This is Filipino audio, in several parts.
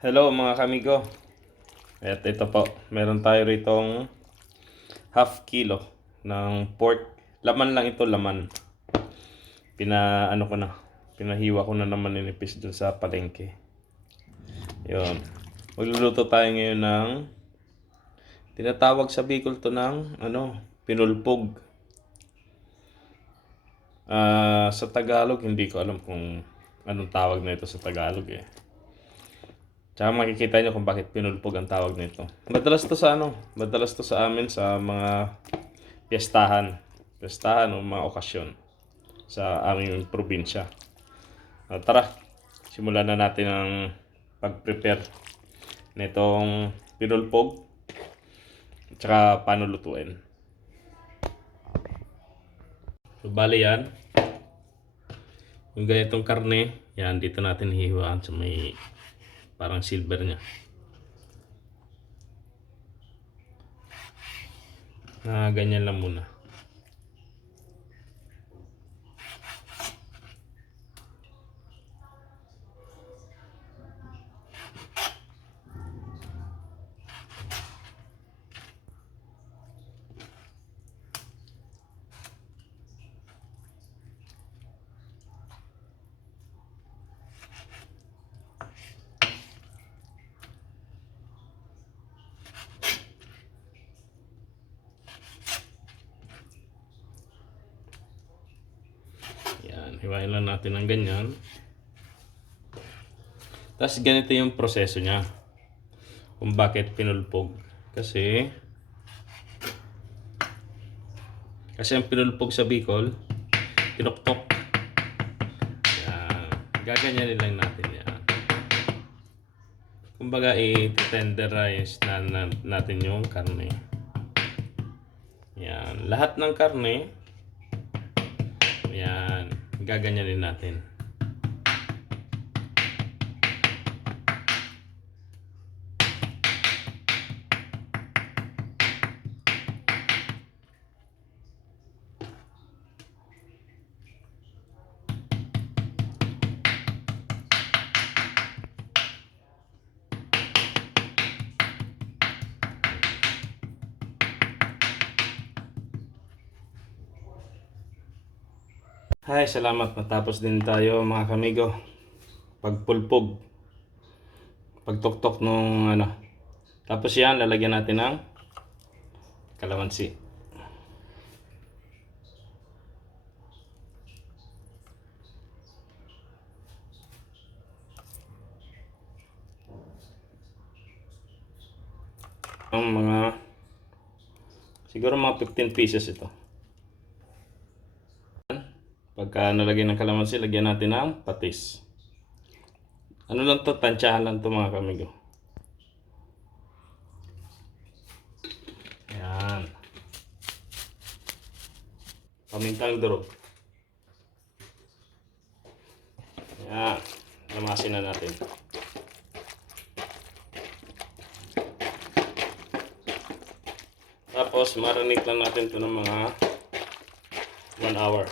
Hello mga kamigo. At ito po, meron tayo ritong half kilo ng pork. Laman lang ito, laman. Pinahiwa ko na naman ninipis dun sa palengke. Yun. Magluluto tayo ngayon ng tinatawag sa Bicol to ng pinulpog. Sa Tagalog, hindi ko alam kung anong tawag na ito sa Tagalog eh. Tsaka makikita nyo kung bakit pinulpog ang tawag nito. Madalas to sa amin sa mga piyestahan o mga okasyon sa aming probinsya. Tara, simulan na natin ang pag-prepare nitong pinulpog tsaka paano lutuin. So, bali yan. Yung ganitong karne, yan dito natin hihiwaan sa may parang silver niya. Ganyan lang muna. Hiwain lang natin ng ganyan. Tapos ganito yung proseso niya. Kung bakit pinulpog. Kasi ang pinulpog sa Bicol, tinuktok. Yan. Gaganyanin lang natin yan. Kumbaga i-tenderize na natin yung karne. Yan. Lahat ng karne, yan. Gaganyanin natin. Hi, salamat. Natapos din tayo mga kamigo. Pagpulpog. Pagtuktok nung Tapos yan, lalagyan natin ng kalamansi. Siguro mga 15 pieces ito. Pagka nalagyan ng kalamansi, lagyan natin ng patis. Ano lang to, tansyahan lang to mga kamigo. Ayan. Pamintang durog. Ayan. Lamasin na natin. Tapos marinate lang natin to ng mga 1 hour.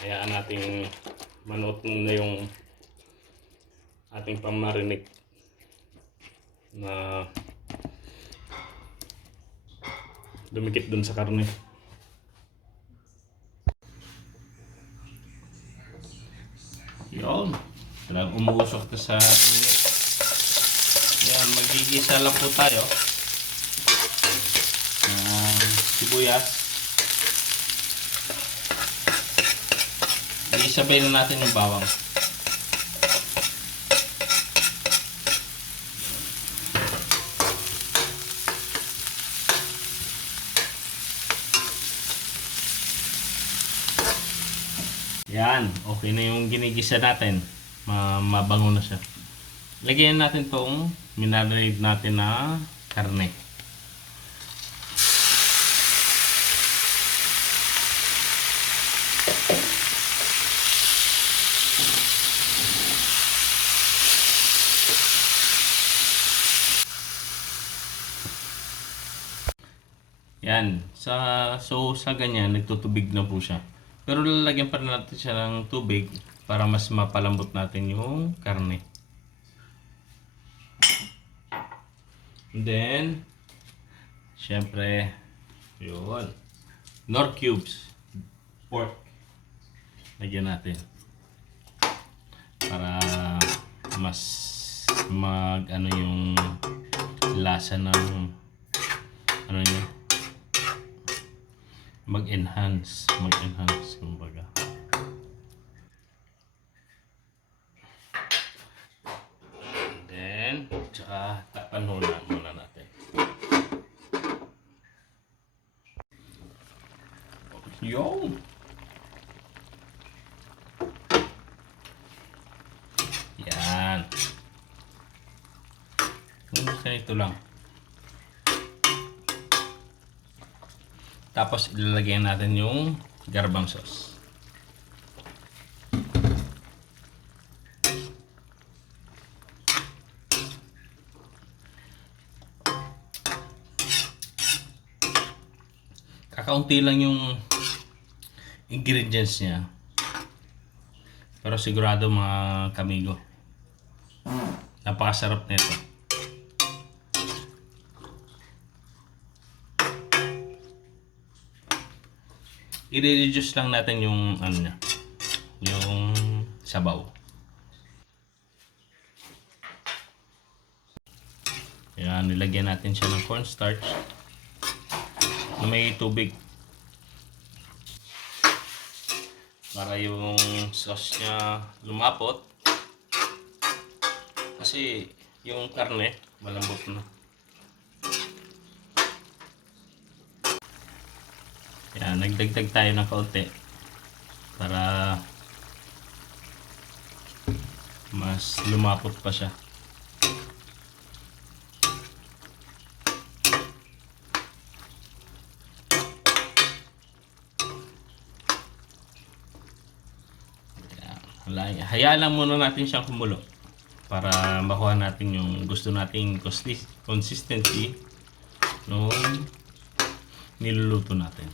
Hayaan nating manuot na yung ating pang-marinate na dumikit dun sa karne. Yun. Kailangan umuusok to sa init. Yan, magigisa lang po tayo. Sibuyas. Isabay na natin yung bawang. Yan, okay na yung ginigisa natin. Mabango na siya. Lagyan natin tong minarinate natin na karne. Yan. Sa ganyan, nagtutubig na po siya. Pero lalagyan pa rin natin siya ng tubig para mas mapalambot natin yung karne. And then, syempre, yun, Knorr cubes, pork, lagyan natin para mas ano yung lasa ng ano niya, mag-enhance kumbaga. Then, tsaka takpan muna natin. Yo! Yan. Ganito lang. Tapos ilalagay natin yung garbang sauce. Kakaunti lang yung ingredients niya. Pero sigurado mga kamigo, napakasarap nito. I-reduce lang natin yung ano niya, yung sabaw. Yan, nilagyan natin siya ng cornstarch na may tubig para yung sauce niya lumapot, kasi yung karne malambot na. Yan, nagdagdag tayo ng kaunti para mas lumapot pa siya. Hayaan lang muna natin siyang kumulo para makuha natin yung gusto nating consistency nung niluluto natin.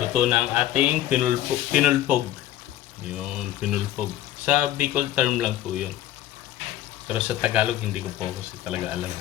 Luto na ang ating pinulpog. Yung pinulpog. Sa Bicol term lang po yun. Pero sa Tagalog hindi ko po kasi talaga alam.